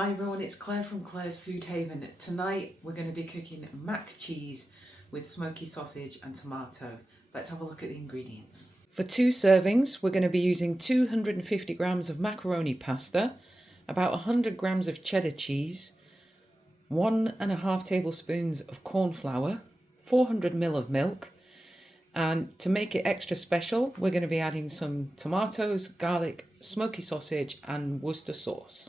Hi everyone, it's Claire from Claire's Food Haven. Tonight we're going to be cooking mac cheese with smoky sausage and tomato. Let's have a look at the ingredients. For 2 servings we're going to be using 250 grams of macaroni pasta, about 100 grams of cheddar cheese, 1.5 tablespoons of corn flour, 400 ml of milk, and to make it extra special we're going to be adding some tomatoes, garlic, smoky sausage and Worcester sauce.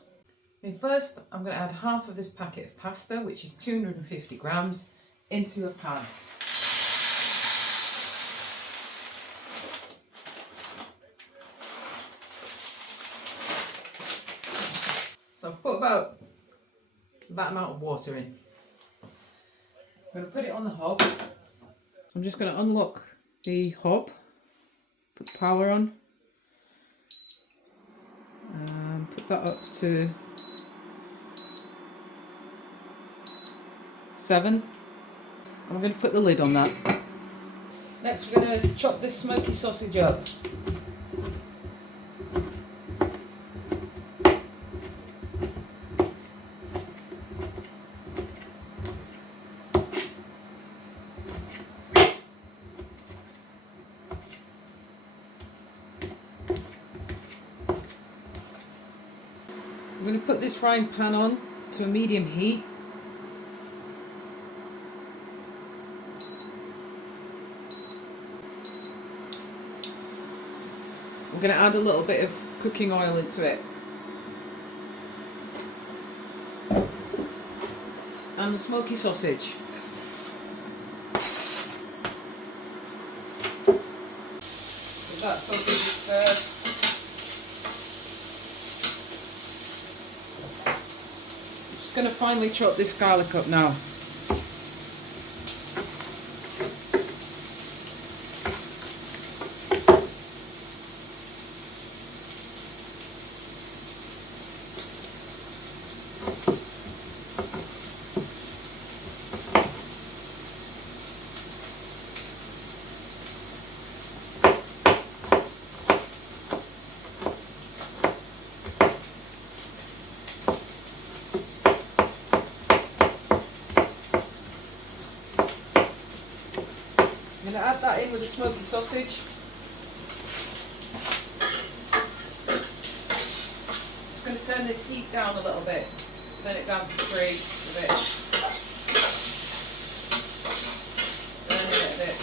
Okay, first I'm going to add half of this packet of pasta, which is 250 grams, into a pan. So I've put about that amount of water in. I'm going to put it on the hob. So I'm just going to unlock the hob, put the power on, and put that up to 7. I'm going to put the lid on that. Next we're going to chop this smoky sausage up. I'm going to put this frying pan on to a medium heat. I'm going to add a little bit of cooking oil into it. And the smoky sausage. Put that sausage stirred. I'm just going to finely chop this garlic up now. I'm going to add that in with the smoky sausage. Just going to turn this heat down a little bit. Turn it down to 3 a bit. Burn it a bit.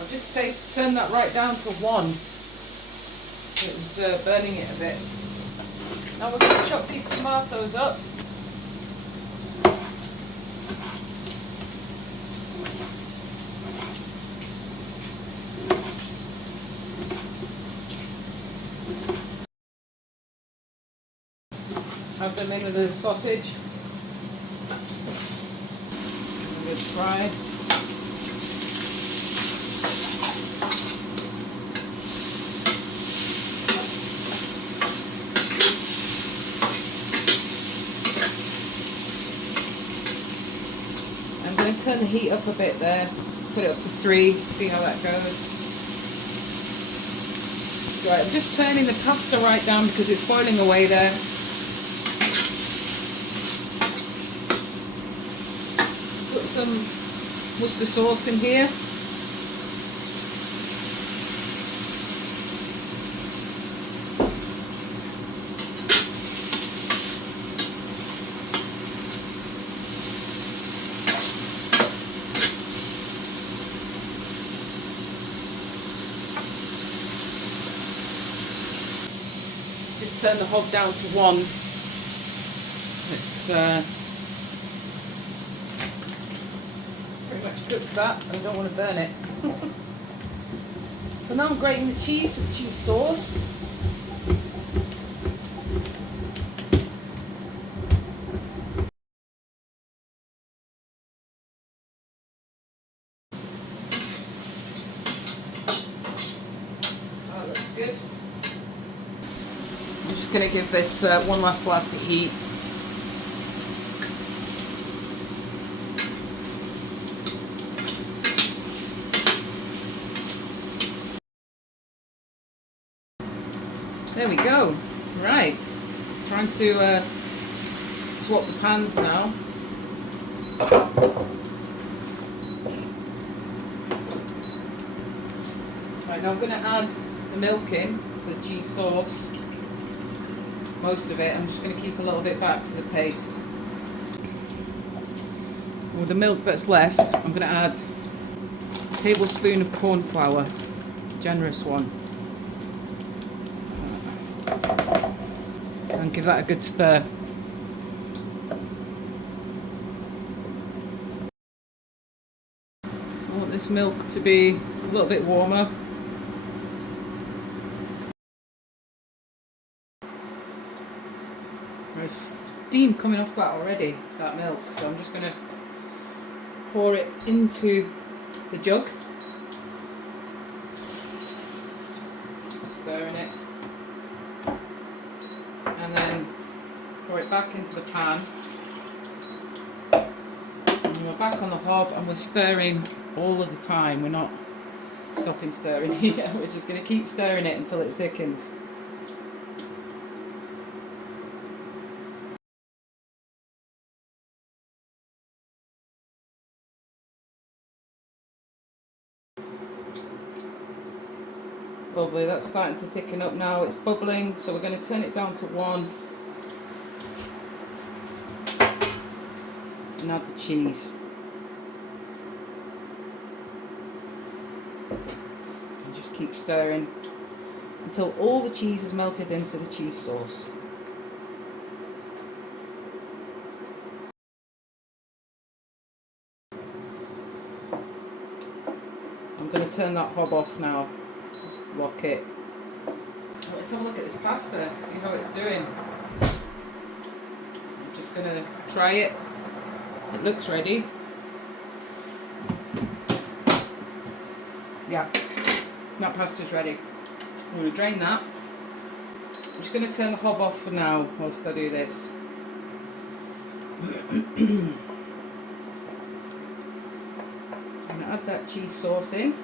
I'll just turn that right down to 1. It was burning it a bit. Now we're going to chop these tomatoes up. Have them in with the sausage. A good fry. I'm going to turn the heat up a bit there. Put it up to 3. See how that goes. Right, I'm just turning the pasta right down because it's boiling away there. Put some Worcester sauce in here. Just turn the hob down to 1. It's pretty much cooked that, and I don't want to burn it. So now I'm grating the cheese with the cheese sauce. Oh, that's good. I'm just going to give this one last blast of heat. There we go. Right. Trying to swap the pans now. Right, now I'm going to add the milk in for the cheese sauce. Most of it. I'm just going to keep a little bit back for the paste. With the milk that's left, I'm going to add a tablespoon of corn flour, generous one. And give that a good stir. So I want this milk to be a little bit warmer. There's steam coming off that already, that milk, so I'm just going to pour it into the jug. Stirring it. And then pour it back into the pan. And we're back on the hob and we're stirring all of the time. We're not stopping stirring here. We're just going to keep stirring it until it thickens. Lovely, that's starting to thicken up now. It's bubbling, so we're going to turn it down to 1 and add the cheese. And just keep stirring until all the cheese is melted into the cheese sauce. I'm going to turn that hob off now. Lock it. Let's have a look at this pasta, see how it's doing. I'm just going to try it. It looks ready. Yeah, that pasta's ready. I'm going to drain that. I'm just going to turn the hob off for now whilst I do this. So I'm going to add that cheese sauce in.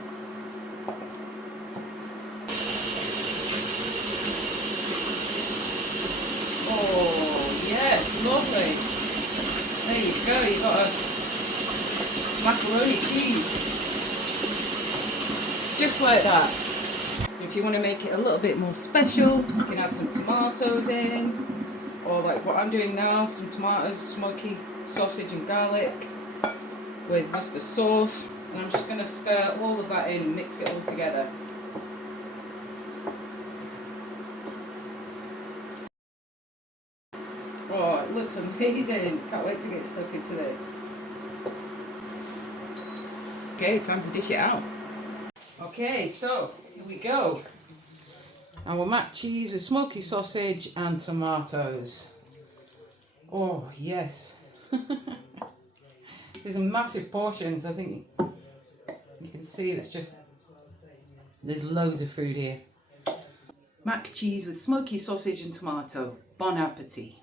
Oh, yes, lovely. There you go, you've got a macaroni cheese. Just like that. If you want to make it a little bit more special, you can add some tomatoes in. Or like what I'm doing now, some tomatoes, smoky sausage and garlic with mustard sauce. And I'm just going to stir all of that in and mix it all together. Oh, it looks amazing. Can't wait to get stuck into this. Okay, time to dish it out. Okay, so here we go. Our mac cheese with smoky sausage and tomatoes. Oh, yes. These are massive portions. I think you can see there's loads of food here. Mac cheese with smoky sausage and tomato. Bon appetit.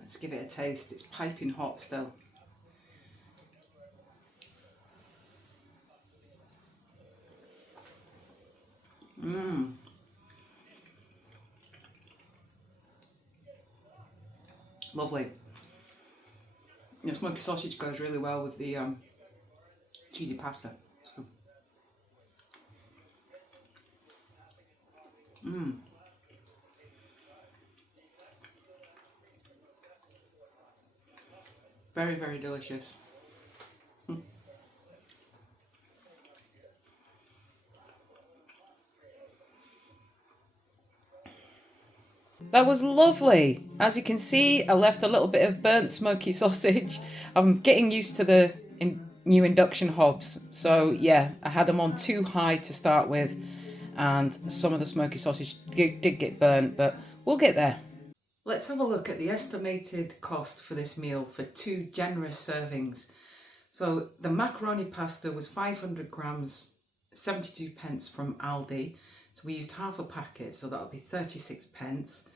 Let's give it a taste. It's piping hot still. Mmm. Lovely. The smoky sausage goes really well with the cheesy pasta. Mmm. Very, very delicious. That was lovely. As you can see, I left a little bit of burnt smoky sausage. I'm getting used to the new induction hobs. So yeah, I had them on too high to start with. and some of the smoky sausage did get burnt, but we'll get there. Let's have a look at the estimated cost for this meal for 2 generous servings. So the macaroni pasta was 500 grams, 72 pence from Aldi. So we used half a packet, so that'll be 36 pence.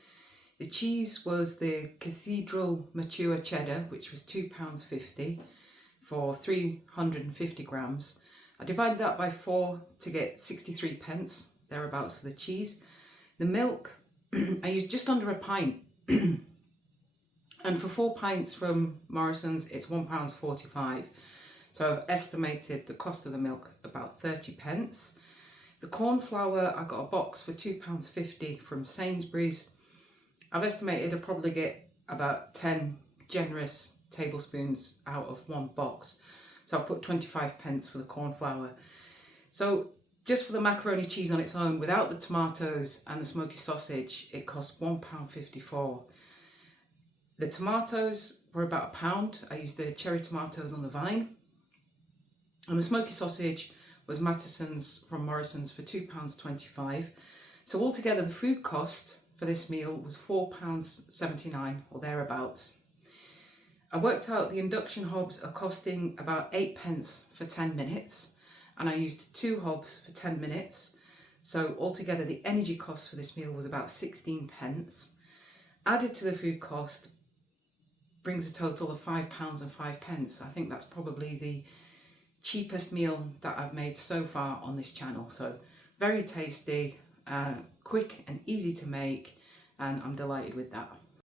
The cheese was the Cathedral Mature Cheddar, which was £2.50 for 350 grams. I divided that by 4 to get 63 pence, thereabouts, for the cheese. The milk, I used just under a pint. And for 4 pints from Morrison's, it's £1.45. So I've estimated the cost of the milk about 30 pence. The corn flour, I got a box for £2.50 from Sainsbury's. I've estimated I'll probably get about 10 generous tablespoons out of one box. So I'll put 25 pence for the corn flour. So just for the macaroni cheese on its own, without the tomatoes and the smoky sausage, it cost £1.54. The tomatoes were about £1. I used the cherry tomatoes on the vine. And the smoky sausage was Mattison's from Morrison's for £2.25. So altogether the food cost for this meal was £4.79 or thereabouts. I worked out the induction hobs are costing about 8 pence for 10 minutes, and I used 2 hobs for 10 minutes. So altogether the energy cost for this meal was about 16 pence. Added to the food cost brings a total of £5.05. I think that's probably the cheapest meal that I've made so far on this channel. So very tasty, quick and easy to make, and I'm delighted with that.